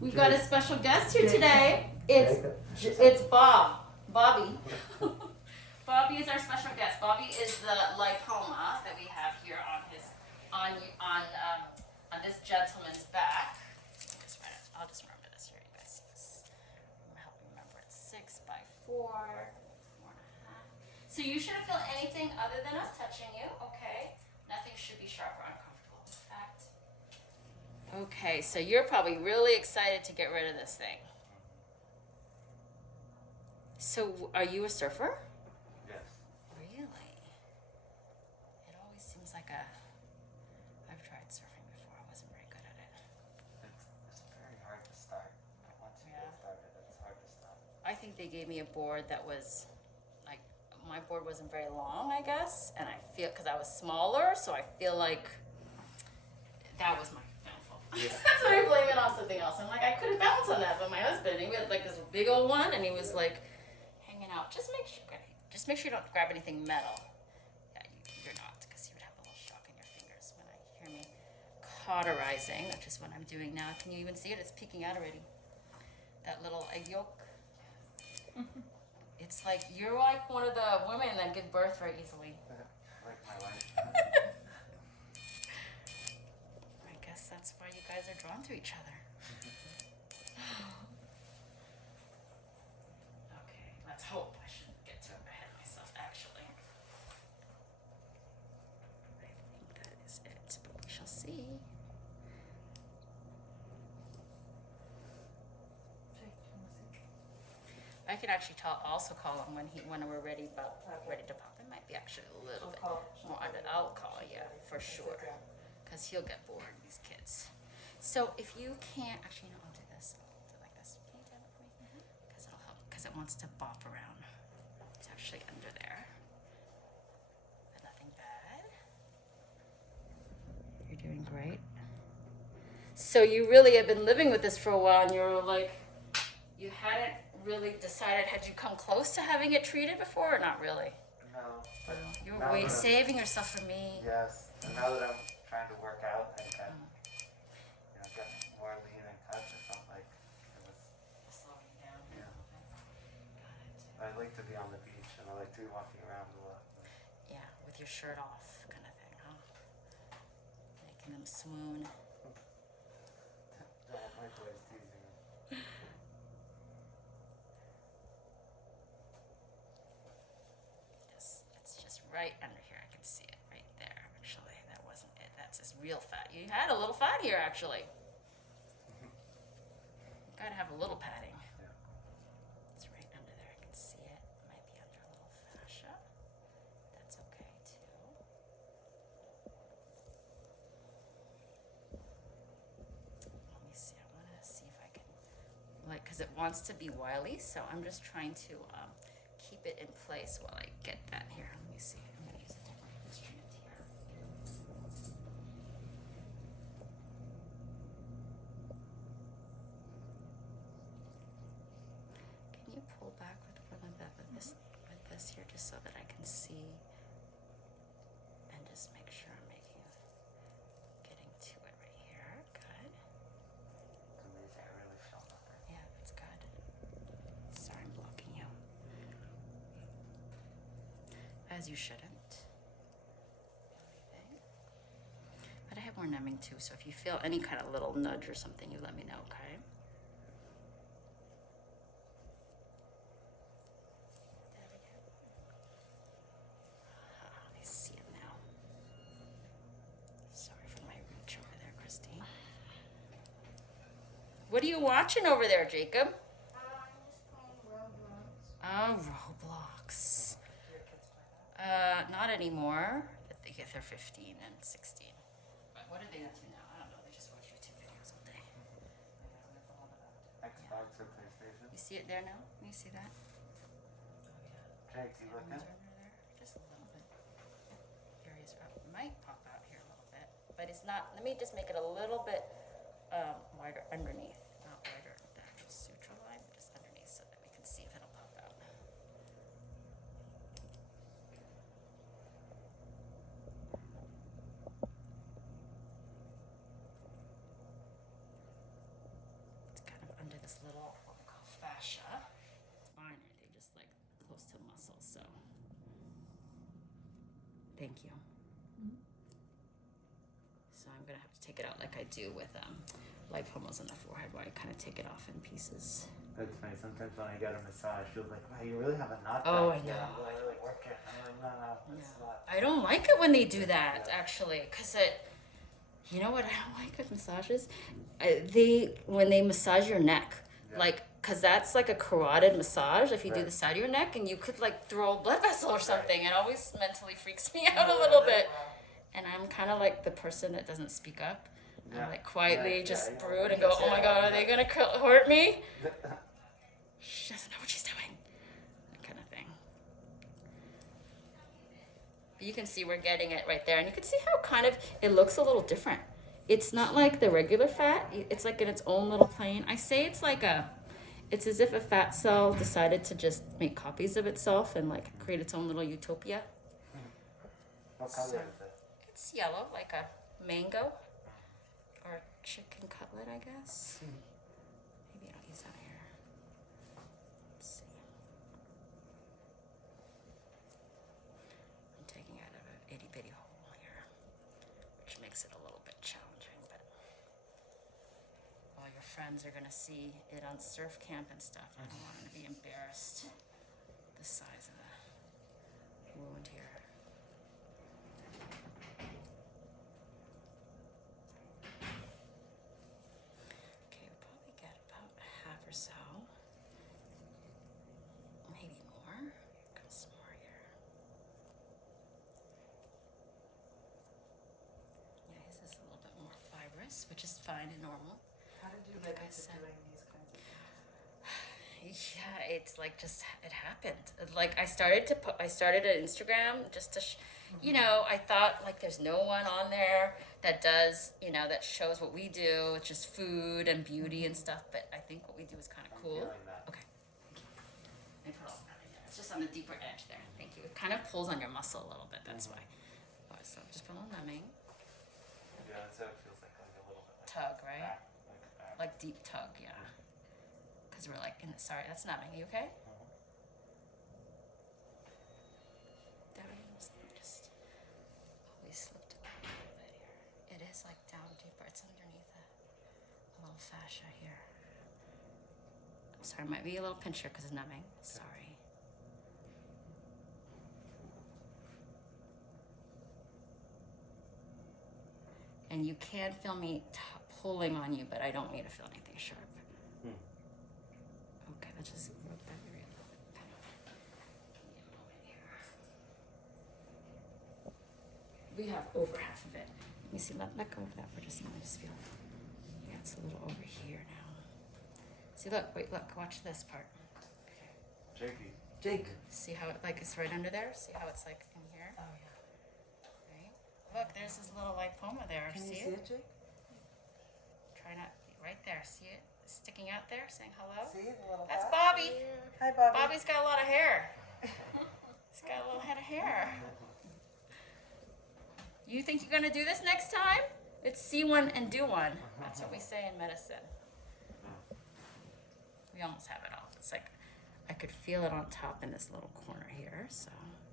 We've got a special guest here today. It's Bobby. Bobby is our special guest. Bobby is the lipoma that we have here on his on this gentleman's back. I'll just remember this here, you guys. Help me remember. It's 6 by 4, 4.5. So you shouldn't feel anything other than us touching you. Okay. Nothing should be sharp or uncomfortable. In fact. Okay, so you're probably really excited to get rid of this thing. So, are you a surfer? Yes. Really? It always seems like I've tried surfing before. I wasn't very good at it. It's very hard to start. Once you get started, it's hard to stop. I think they gave me a board that was, like, my board wasn't very long, I guess. And I feel, because I was smaller, so I feel like that was my downfall. Yeah. That's why I blame it on something else. I'm like, I couldn't balance on that, but my husband, he had like this big old one, and he was like hanging out. Just make sure you don't grab anything metal. Yeah, you're not, because you would have a little shock in your fingers when I hear me cauterizing, which is what I'm doing now. Can you even see it? It's peeking out already. That little egg yolk. It's like you're like one of the women that give birth very easily. Like my wife. I guess that's why you guys are drawn to each other. Okay, let's hope. I shouldn't get too ahead of myself, actually. I think that is it, but we shall see. I could actually also call him when we're ready to pop. It might be actually a little bit more under. I'll call, yeah, for sure, because he'll get bored. These kids. So if you can't, actually, I'll do this. I'll do it like this. Can you do it for me? Because it'll help. Because it wants to bop around. It's actually under there. But nothing bad. You're doing great. So you really have been living with this for a while, and you're like, you hadn't really decided. Had you come close to having it treated before, or not really? No. You were saving yourself for me. Yes. And now that I'm trying to work out and get more lean and cut, I felt like it was Slowing down. Yeah. Got it. I like to be on the beach and I like to be walking around a lot. Yeah, with your shirt off, kind of thing, huh? Making them swoon. My boy's teasing me. It's just right under here. I can see it right there. Actually, that wasn't it. That's his real fat. You had a little fat here, actually. You gotta have a little padding. Yeah. It's right under there. I can see it. It might be under a little fascia. That's okay too. Let me see. I want to see if I can, because it wants to be wily. So I'm just trying to keep it in place while I get that here. Let me see. I'm going to use a different instrument here. Can you pull back with this here, just so that I can see and just make sure I'm getting to it right here. Good. It's amazing. I really felt that. Yeah, that's good. Sorry, I'm blocking you. As you shouldn't. But I have more numbing too, so if you feel any kind of little nudge or something, you let me know, okay? Let me see it now. Sorry for my reach over there, Christine. What are you watching over there, Jacob? I'm just playing Roblox. Oh, Roblox. Do your kids play that? Not anymore. They're 15 and 16. But what are they up to now? I don't know. They just watch YouTube videos all day. Xbox or PlayStation? You see it there now? Can you see that? Jake, you looking? Under there? Just a little bit. Areas might pop out here a little bit, but it's not. Let me just make it a little bit wider underneath, not wider the actual suture line, but just underneath, so that we can see if it'll pop out. It's kind fascia. It's fine, right? They're just like close to muscles, so. Thank you. So I'm gonna have to take it out like I do with lipomas on the forehead, where I kind of take it off in pieces. That's funny. Sometimes when I get a massage, she'll be like, wow, you really have a knot Oh, back I here. know. I'm really working. I'm like, no, it's not. I don't like it when they do that, actually, because you know what I don't like with massages? When they massage your neck, like, because that's like a carotid massage. If you do the side of your neck, and you could like throw a blood vessel or something, it always mentally freaks me out a little bit. And I'm kind of like the person that doesn't speak up. I like quietly just brood and go, oh my God, are they gonna hurt me? She doesn't know what she's doing. That kind of thing. But you can see we're getting it right there. And you can see how kind of, it looks a little different. It's not like the regular fat. It's like in its own little plane. I say it's as if a fat cell decided to just make copies of itself and like create its own little utopia. What color is it? It's yellow, like a mango or a chicken cutlet, I guess. Maybe I don't use that here. Let's see. I'm taking out of an itty bitty hole here, which makes it a little bit challenging, but all your friends are gonna see it on surf camp and stuff. I don't want them to be embarrassed. The size of the wound here. Or so, maybe more. Comes some more here. Yeah, his is a little bit more fibrous, which is fine and normal. How did you get into doing these kinds of things? Yeah, it's like just it happened. Like I started an Instagram just to, you know, I thought like there's no one on there that does, you know, that shows what we do. It's just food and beauty and stuff. But I think what we do is kind of cool. Okay. Thank you. It's just on the deeper edge there. Thank you. It kind of pulls on your muscle a little bit. That's why. So just put a little numbing. Yeah, so it feels like a little bit Tug, right? back. Like deep tug, yeah. Because we're like in the, sorry, that's numbing. You okay? Just always slipped away a little bit here. It is like down deeper. It's underneath a little fascia here. I'm sorry, it might be a little pincher because it's numbing. Sorry. And you can feel me pulling on you, but I don't want you to feel anything sharp. Okay, let's just rub that area a little bit. We have over half of it. Let me see, let go of that for just a moment. Just feel, yeah, it's a little over here now. See, look, wait, look, watch this part. Jakey. Jake. See how it like is right under there? See how it's like in here? Oh yeah. Right? Look, there's this little lipoma there. Can you see it, Jake? Try not, right there, see it? Sticking out there, saying hello? See the little That's dot? Bobby. Hi, Bobby. Bobby's got a lot of hair. He's got a little head of hair. You think you're gonna do this next time? It's see one and do one. That's what we say in medicine. We almost have it all. It's like, I could feel it on top in this little corner here, so.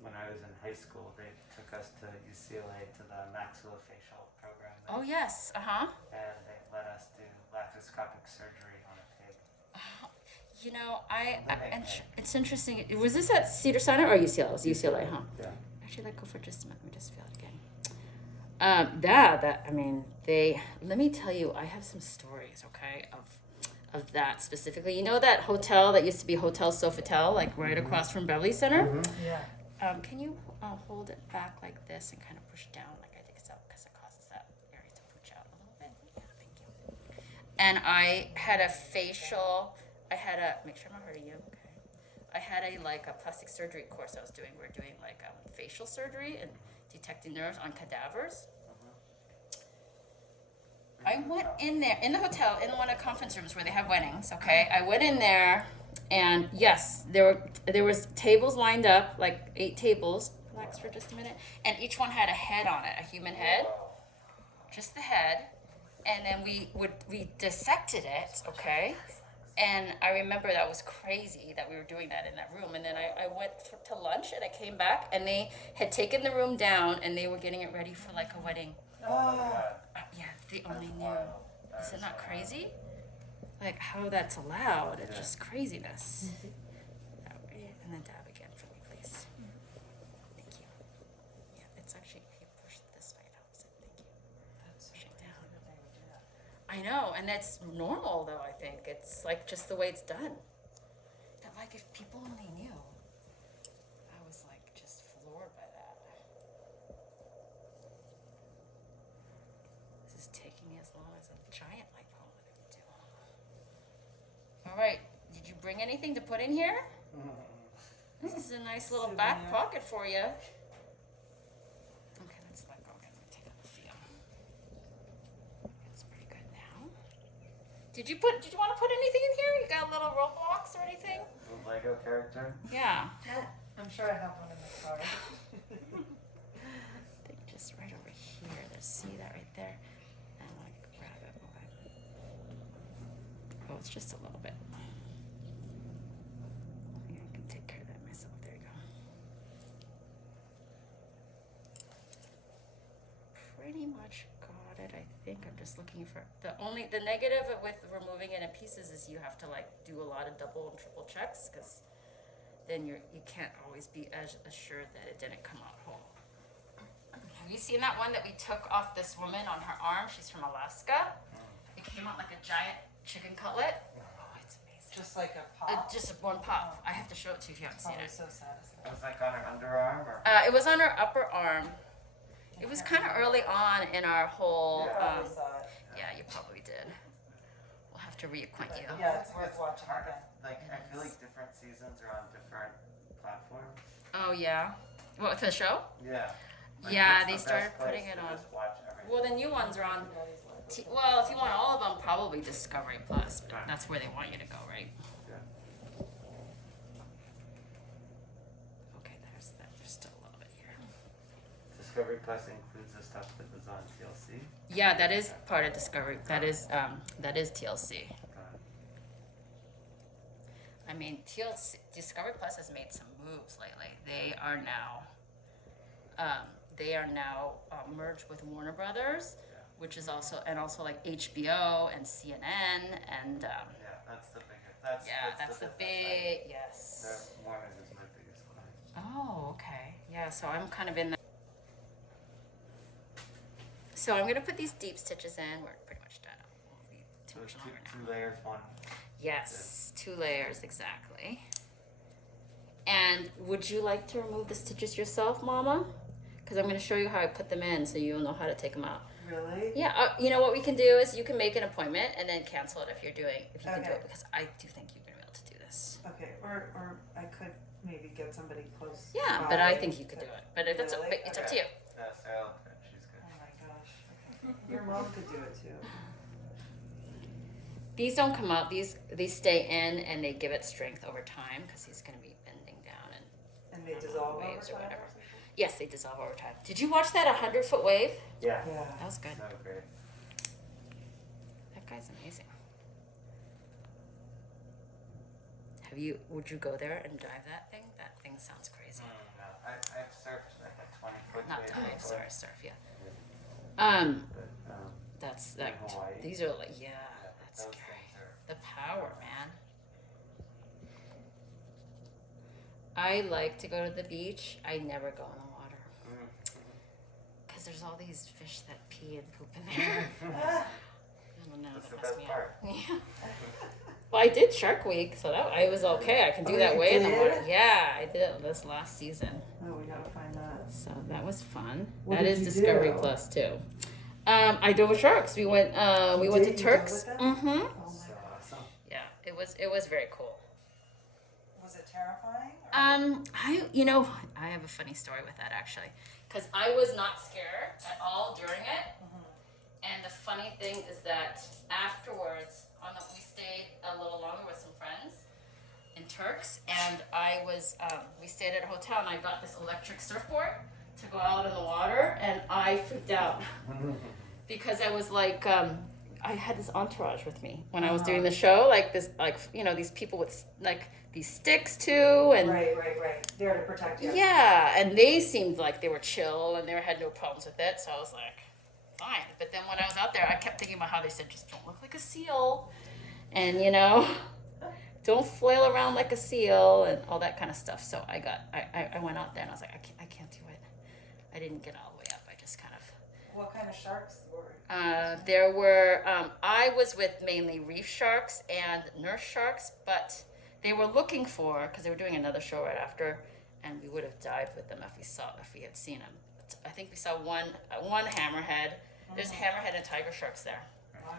When I was in high school, they took us to UCLA to the maxillofacial program. Oh yes, And they let us do laparoscopic surgery on a pig. You know, and it's interesting. Was this at Cedars-Sinai or UCLA? It was UCLA, huh? Yeah. Actually, let go for just a minute. Let me just feel it again. Let me tell you, I have some stories, okay, of that specifically. You know that hotel that used to be Hotel Sofitel, like right across from Beverly Center? Yeah. Can you hold it back like this and kind of push down, like I think it's up, because it causes that area to push out a little bit. Yeah, thank you. And I had a facial. Make sure I'm not hurting you. Okay. I had a plastic surgery course I was doing. We were doing like facial surgery and detecting nerves on cadavers. I went in there, in the hotel, in one of the conference rooms where they have weddings, okay? I went in there, and yes, there was tables lined up, like 8 tables. Relax for just a minute. And each one had a head on it, a human head. Just the head. And then we dissected it, okay? And I remember that was crazy that we were doing that in that room. And then I went to lunch and I came back and they had taken the room down and they were getting it ready for like a wedding. Oh my God. Yeah, they only That's knew. wild. Isn't that so crazy? Like how that's allowed. It's Yeah. just craziness. That way. And then dab again for me, please. Thank you. Yeah, it's actually, if you push this way, it helps it. Thank you. Push it down. I know, and that's normal though, I think. It's like just the way it's done. That like if people only knew. I was like just floored by that. This is taking as long as a giant lipoma would do. All right, did you bring anything to put in here? This is a nice little back pocket for you. Okay, let's let go. I'm gonna take a feel. Feels pretty good now. Did you want to put anything in here? You got a little Roblox or anything? A Lego character? Yeah. I'm sure I have one in the car. I think just right over here. See that right there? And like grab it. Okay. Oh, it's just a little bit. I think I can take care of that myself. There you go. Pretty much got it. I think I'm just looking for the negative with removing it in pieces is you have to like do a lot of double and triple checks because then you can't always be as assured that it didn't come out whole. Have you seen that one that we took off this woman on her arm? She's from Alaska. It came out like a giant chicken cutlet. Oh, it's amazing. Just like a pop. Just one pop. I have to show it to you if you haven't seen Oh, it. so satisfying. It was like on her underarm or? It was on her upper arm. It was kind of early on in our whole. Yeah. Probably saw it. Yeah, you probably did. We'll have to reacquaint you. Yeah, it's worth watching hard. again. Like, I feel like different seasons are on different platforms. Oh yeah. What for the show? Yeah. Like, Yeah, what's they the started best place putting it to on. just watch everything? Well, the new ones are on. Well, if you want all of them, probably Discovery Plus. But that's where they want you to go, right? Yeah. Okay, there's that. There's still a little bit here. Discovery Plus includes the stuff that was on TLC. Yeah, that is part of Discovery. That is TLC. I mean, Discovery Plus has made some moves lately. They are now merged with Warner Brothers, which is also like HBO and CNN and. Yeah, that's the biggest. That's the business big side. yes. Warner is my biggest client. Oh, okay. Yeah, so I'm kind of in that. So I'm gonna put these deep stitches in. We're pretty much done. Won't be too So much it's longer now. two layers, one. Yes, 2 layers exactly. And would you like to remove the stitches yourself, Mama? Because I'm going to show you how I put them in so you'll know how to take them out. Really? Yeah, you know what we can do is you can make an appointment and then cancel it if you can do it because I do think you're going to be able to do this. Okay, or I could maybe get somebody close. Yeah, but I think you could do it. But it's Really? it's up to you. Yeah, Sarah, she's good. Oh my gosh. Okay. Your mom could do it too. These don't come out. These stay in and they give it strength over time because he's going to be bending down And they dissolve over waves or time whatever. or something? Yes, they dissolve over time. Did you watch that 100-foot wave? Yeah. Yeah. That was good. So great. That guy's amazing. Would you go there and dive that thing? That thing sounds crazy. No, I've surfed like a 20-foot Not wave dive, before. sorry, surf, yeah. But, That's in that. Hawaii. These are like, yeah, but that's those scary. things are. The power, man. I like to go to the beach. I never go in the water because there's all these fish that pee and poop in there. I don't know. That's That the messed best me part. up. Yeah. Well, I did Shark Week, so I was okay. I can do Oh, that you way in the did? water. Yeah, I did it this last season. Oh, we gotta find that. So that was fun. What That did is you Discovery do? Plus too. I dove with sharks. We went. We went to Did you go Turks. with them? Mm-hmm. Oh my So god. awesome. Yeah, it was very cool. Was it terrifying? I have a funny story with that actually, because I was not scared at all during it. And the funny thing is that afterwards, we stayed a little longer with some friends in Turks, and we stayed at a hotel, and I got this electric surfboard to go out in the water, and I freaked out because I was like, I had this entourage with me when I was doing the show, like this, like you know, these people with like these sticks too, and Right. There to protect you. yeah, and they seemed like they were chill and they had no problems with it. So I was like, fine. But then when I was out there, I kept thinking about how they said, just don't look like a seal, and you know, don't flail around like a seal and all that kind of stuff. So I went out there and I was like, I can't do it. I didn't get all the way up. I just kind of. What kind of sharks were? There were, I was with mainly reef sharks and nurse sharks, but they were looking for, because they were doing another show right after, and we would have dived with them if we had seen them. But I think we saw one hammerhead. There's hammerhead and tiger sharks there. Wow.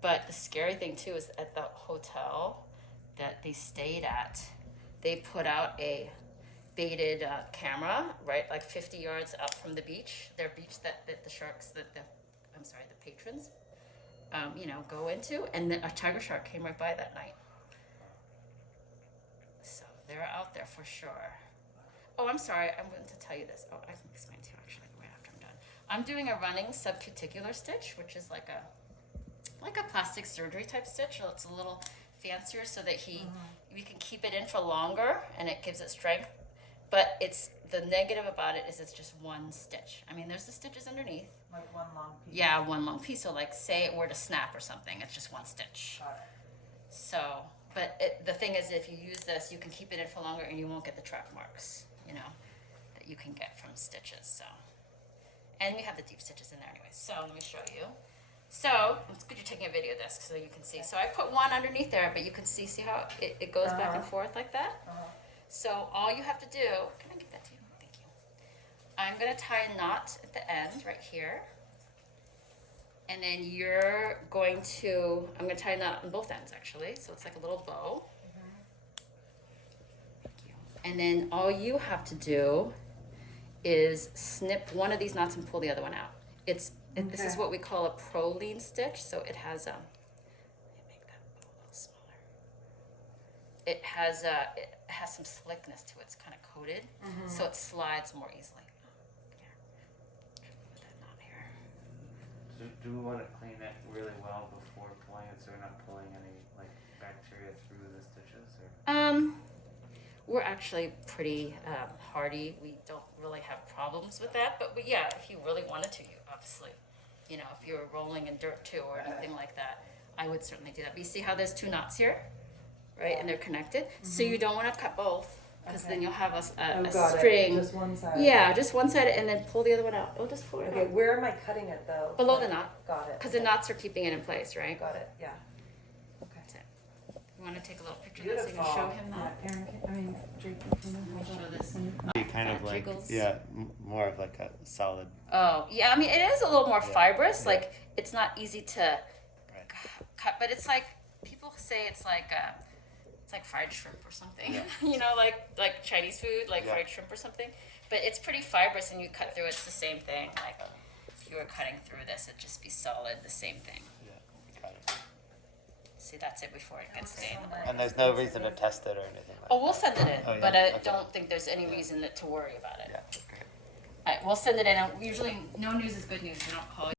But the scary thing too is at the hotel that they stayed at, they put out a baited camera, right, like 50 yards out from the beach, their beach that the sharks, the patrons, you know, go into, and then a tiger shark came right by that night. So they're out there for sure. Oh, I'm sorry, I'm going to tell you this. Oh, I can explain to you actually right after I'm done. I'm doing a running subcuticular stitch, which is like a plastic surgery type stitch. So it's a little fancier so that we can keep it in for longer and it gives it strength. But it's the negative about it is it's just one stitch. I mean, there's the stitches underneath. Like one long piece. Yeah, one long piece. So like say it were to snap or something, it's just one stitch. Got it. So, but the thing is, if you use this, you can keep it in for longer and you won't get the track marks, you know, that you can get from stitches. So, and we have the deep stitches in there anyway. So let me show you. So it's good you're taking a video of this so you can see. So I put one underneath there, but you can see how it goes back and forth like that. So all you have to do, can I give that to you? Thank you. I'm gonna tie a knot at the end right here. And then you're going to, I'm gonna tie a knot on both ends actually. So it's like a little bow. Thank you. And then all you have to do is snip one of these knots and pull the other one out. This is what we call a proline stitch. So it has, let me make that bow a little smaller. It has some slickness to it. It's kind of coated, so it slides more easily. Here, put that knot here. So do we want to clean it really well before pulling it, so we're not pulling any like bacteria through the stitches? Or? We're actually pretty hardy. We don't really have problems with that, but yeah, if you really wanted to, you obviously, you know, if you were rolling in dirt too or anything like that, I would certainly do that. But you see how there's two knots here? Right, and they're connected. So you don't want to cut both, because then you'll have a string. Just one side. Yeah, just one side, and then pull the other one out. Oh, just pull it Okay, out. where am I cutting it though? Below the knot, Got it. because the knots are keeping it in place, right? Got it. Yeah. That's it. You want to take a little picture of this so you can show him that? Yeah, Aaron, Jake, I'll show this. Be kind of like jiggles. more of like a solid. Oh, yeah. I mean, it is a little more fibrous. Yeah. Like it's not easy to cut, but it's like people say it's like fried shrimp or something. Yeah. You know, like Chinese food, like fried shrimp or something. But it's pretty fibrous, and you cut through. It's the same thing. Like if you were cutting through this, it'd just be solid. The same thing. Yeah, got it. See, that's it before it gets stained. And there's no reason to test it or anything like Oh, we'll send it in, Oh, yeah? but I Okay. don't think there's any reason to worry about it. Yeah, great. All right, we'll send it in. And usually, no news is good news. We don't call you.